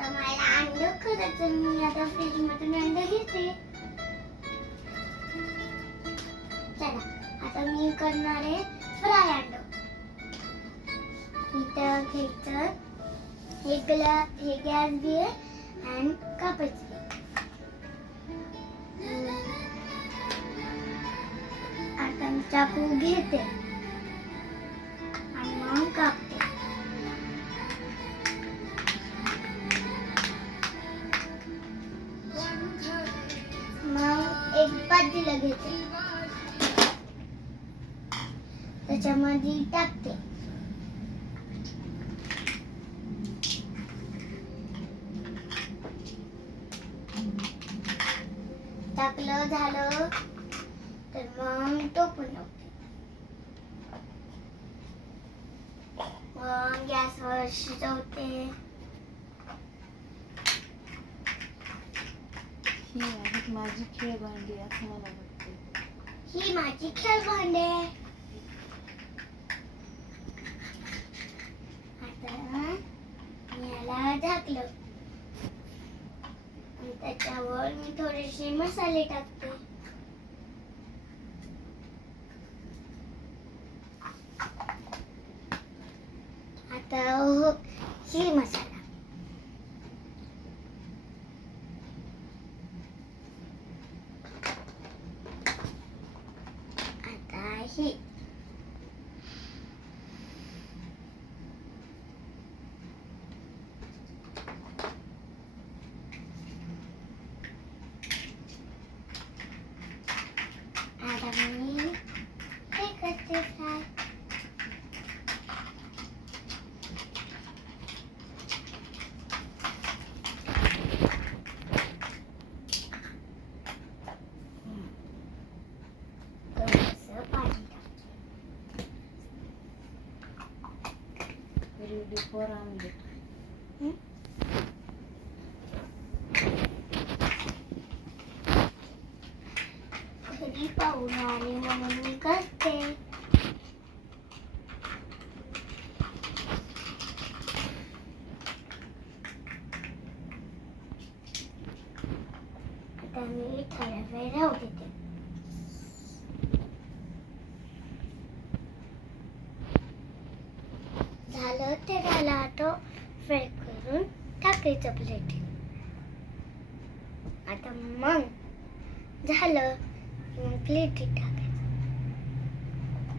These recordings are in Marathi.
आता मला अंड करायचं, मी आता फ्रीज मधून अंड घेते. चला आता मी करणार आहे फ्राय अंड. इथं घ्यायचं हे गॅस बी आहे आणि कापायचं. आता मी चाकू घेते आणि मग कापते. मग एक पातेलं घेते, त्याच्यामध्ये टाकते. टाकलं झालं तर मग टोपून लावते. मग गॅसवर शिजवते. ही आहेत माझी खेळभांडी असं मला वाटते. ही माझी खेळभांडे. आता मी याला झाकलं आणि त्याच्यावर मी थोडेसे मसाले टाकते. आता ही मसाला, आता ही, आता मी हे करते फ्राय. Ready for omelette. घरी पाहून आले म्हणून मी करते. आता मी थोडा वेळ राहू देते. झालं ते झालं. आता फ्राय करून टाकायचं प्लेटीत. आता मग झालं मग प्लेटीत टाकायचं.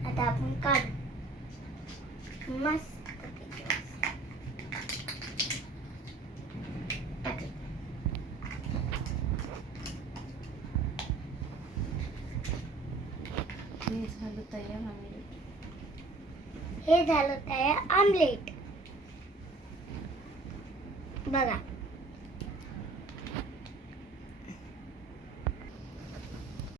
आता आपण काढू मस्त हे झालं तयार आमलेट. हे झालं तयार आमलेट. बघा